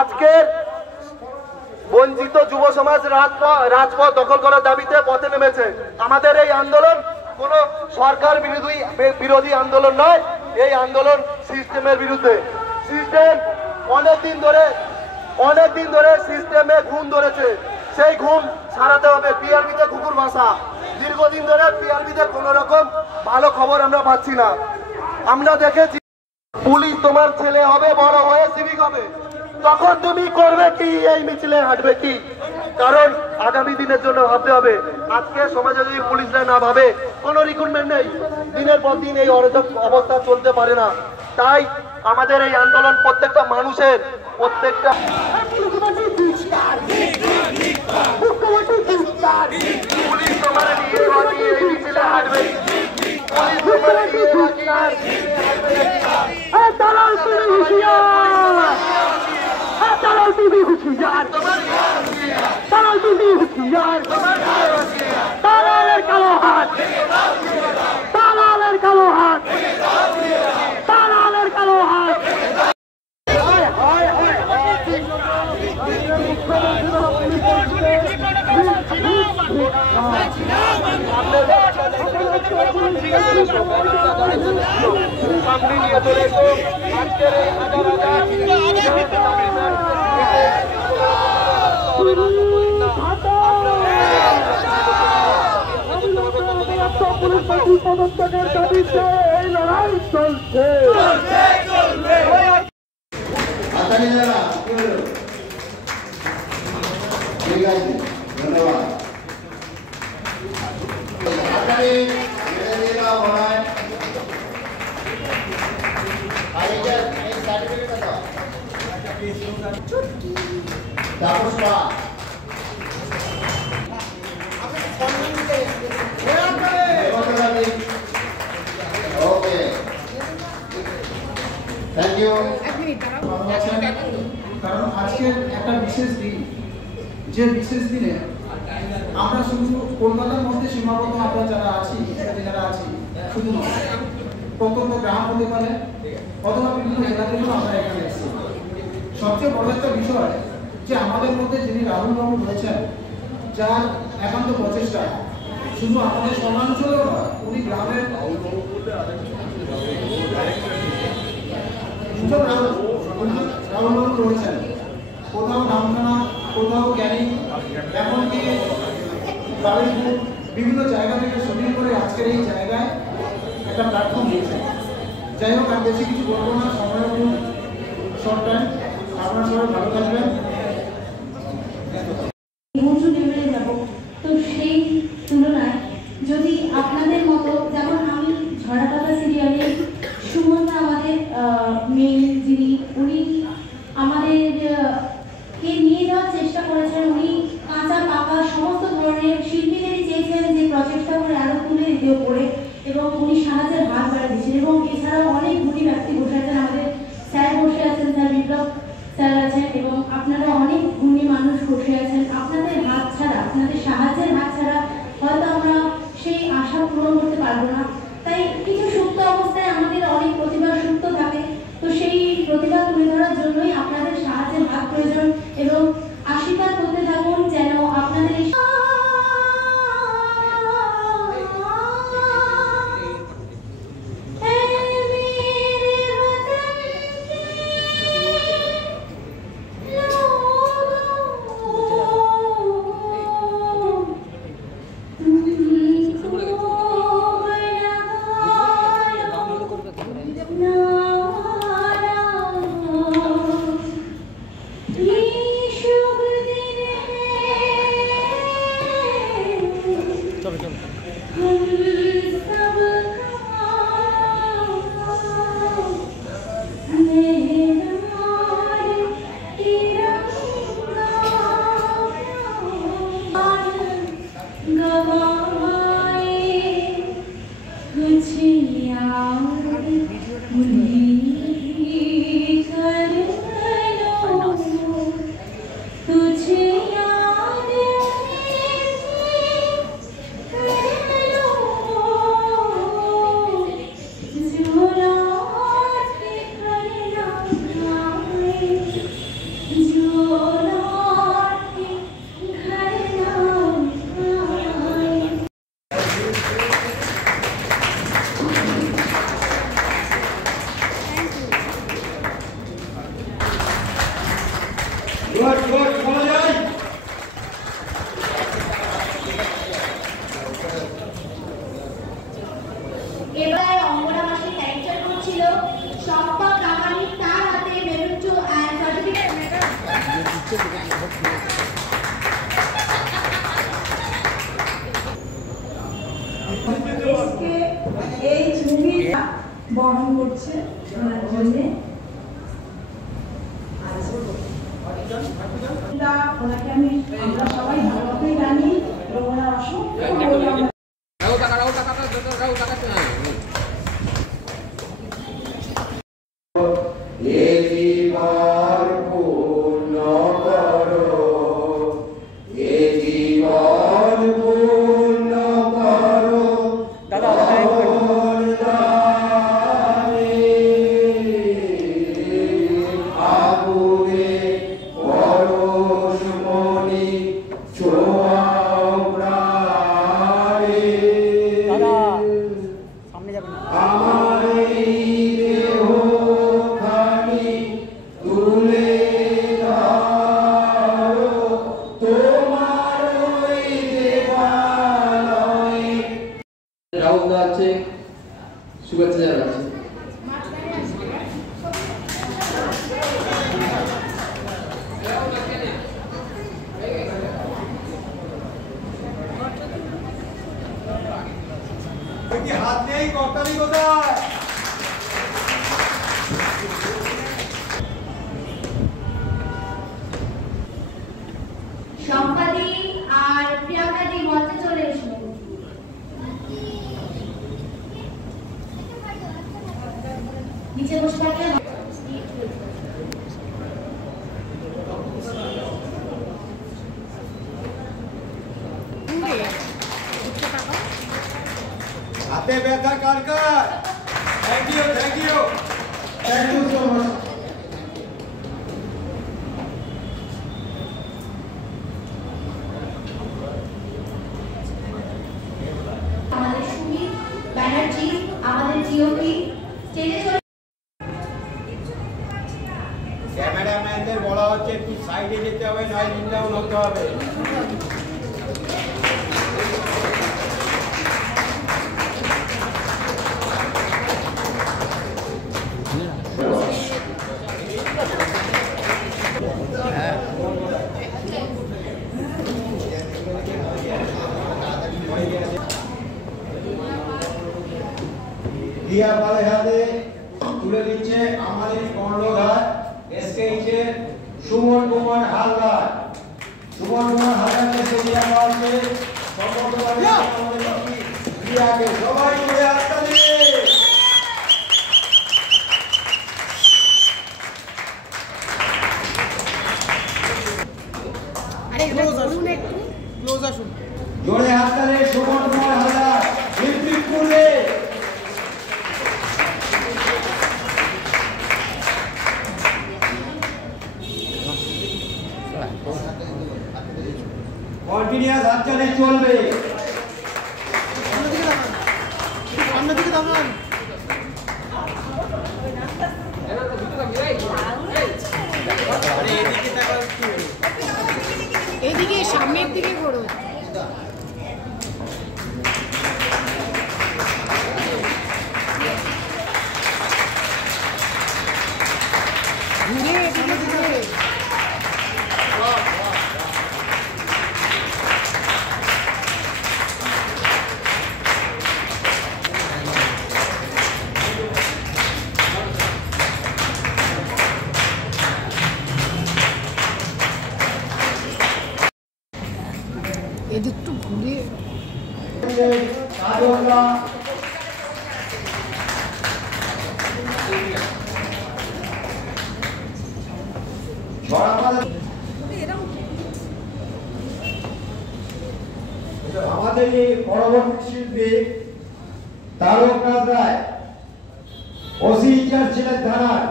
আজকের বঞ্চিত যুব সমাজ রাজপথ দখল করার দাবিতে পথে নেমেছে। আমাদের এই আন্দোলন কোনো সরকার বিরোধী আন্দোলন নয়, এই আন্দোলন সিস্টেমের বিরুদ্ধে। সিস্টেম অনেকদিন ধরে সিস্টেমে ঘুম ধরেছে, সেই ঘুম সারাতে হবে। পিআরবিতে কুকুর ভাষা, দীর্ঘদিন ধরে পিআরবিতে কোনো রকম ভালো খবর আমরা পাচ্ছি না। আমরা দেখেছি পুলিশ তোমার ছেলে হবে, বড় হয়ে সিভিক হবে, তখন তুমি করবে কি? এই মিছিলে হাঁটবে কি? কারণ আগামী দিনের জন্য ভাবতে হবে। আজকে সমাজে যদি পুলিশরা না ভাবে, কোনো রিক্রুটমেন্ট নেই, দিনের পর দিন এই অবস্থা চলতে পারে না। তাই আমাদের এই আন্দোলন প্রত্যেকটা মানুষের, প্রত্যেকটা পুলিশ তোমার নিয়ে এই মিছিলে হাঁটবে, পুলিশ তোমার নিয়ে পদত্যাগের দাবিতে এই লড়াই চলছে। ধন্যবাদ। কারণ আজকের একটা বিশেষ দিন, যে বিশেষ দিনে আমরা শুধু কলকাতার মধ্যে সীমাবদ্ধ আমরা যারা আছি শুধু নয়, প্রত্যন্ত গ্রাম হতে পারে অথবা বিভিন্ন জেলা থেকেও আমরা এখানে এসেছি। সবচেয়ে বড় একটা বিষয় যে আমাদের মধ্যে যিনি রাহুল বাবু রয়েছেন, যার একান্ত প্রচেষ্টা শুধু আমাদের শহরাঞ্চলেও নয়, উনি গ্রামের রাহুল রয়েছেন, কোথাও নামখানা, কোথাও ক্যানিং, এমনকি বারুইপুর, বিভিন্ন জায়গা থেকে শুটিং করে আজকের এই জায়গায় একটা প্ল্যাটফর্ম দিয়েছে। যাই হোক, আর বেশি কিছু বলবো না, সময়ের খুব শর্ট টাইম। আপনারা সবাই ভালো থাকবেন। তো সেই তুলনায় যদি আপনাদের মতো, যেমন আমি ঝড়াপাতা সিরিয়ালে সুমনদা আমাদের মেয়ে যিনি, উনি আমাদের কে নিয়ে যাওয়ার চেষ্টা করেছেন। উনি কাঁচা পাকা সমস্ত ধরনের শিল্পীদেরই চেয়েছেন যে প্রচেষ্টা করে আরো তুলে দিতে উপরে, এবং উনি সাহায্যের হাত বাড়িয়ে দিচ্ছেন। এবং এছাড়াও অনেক গুণী ব্যক্তি বসে আছেন, আমাদের স্যার বসে আছেন, স্যার বিপ্লব স্যার আছেন, এবং আপনারা অনেক গুণী মানুষ বসে আছেন। আপনাদের হাত ছাড়া, আপনাদের সাহায্যের হাত ছাড়া হয়তো আমরা সেই আশা পূরণ করতে পারবো না। তাই কিছু সুপ্ত অবস্থায় আমাদের অনেক প্রতিভা সুপ্ত থাকে, তো সেই প্রতিভা তুলে ধরার জন্যই আপনাদের সাহায্যের হাত প্রয়োজন। এবং আশীর্বাদ করতে থাকুন যেন আপনাদের এবার অঙ্গনা মাসে ক্যারেক্টার করছিল শম্পা কামানি, তার হাতে মেরুঞ্জু অ্যান্ড সার্টিফিকেট। এই ছবি বহন করছে ওনার জন্যে। ওনাকে আমরা সবাই ভালোভাবে জানি এবং ওনার অসংখ্য আছে, শুভেচ্ছা জানাচ্ছি। হাত নেই, কর্তালি কোথায়? শম্পাদি আর প্রিয়াঙ্কাদি মঞ্চে চলে এসো। নিচে বসে থাকলে হাতে ব্যথা কার কার? Thank you, thank you, thank you so much. আমাদের সুমিত ব্যানার্জি, আমাদের জিওপি স্টেজে চলে। ক্যামেরাম্যানদের বলা হচ্ছে একটু সাইডে যেতে হবে, নয় নিন্দাও হতে হবে। দিয়া পালে হাতে তুলে দিচ্ছে আমাদের কর্ণধার এসকেইচের সুমন কুমার হালদার। সুমন কুমার হালদারকে দিয়া পালছে দিয়াকে সবাই মিলে হাতটা দিয়ে জোরে হাততালি সুমন কুমার হালদার রিপিট করলে কন্টিনিউয়াস হাততালি চলবে। সামনে দিকে তাকান। এইদিকে সামনের দিকে করো। এদিকটু ঘুরে আমাদের এই পরবর্তী শিল্পী তারকনাথ রায়, ওসি ইনচার্জ ছিলেন থানার।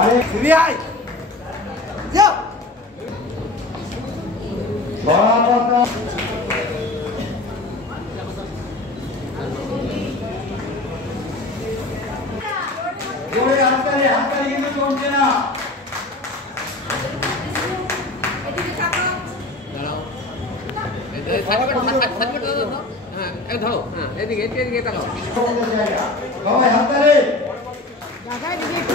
অনেক হাততালি কিন্তু জমছে না। ধরো হ্যাঁ এদিকে এদিকে তাকাও সবাই হাত তালি। দাদা এদিকে একটু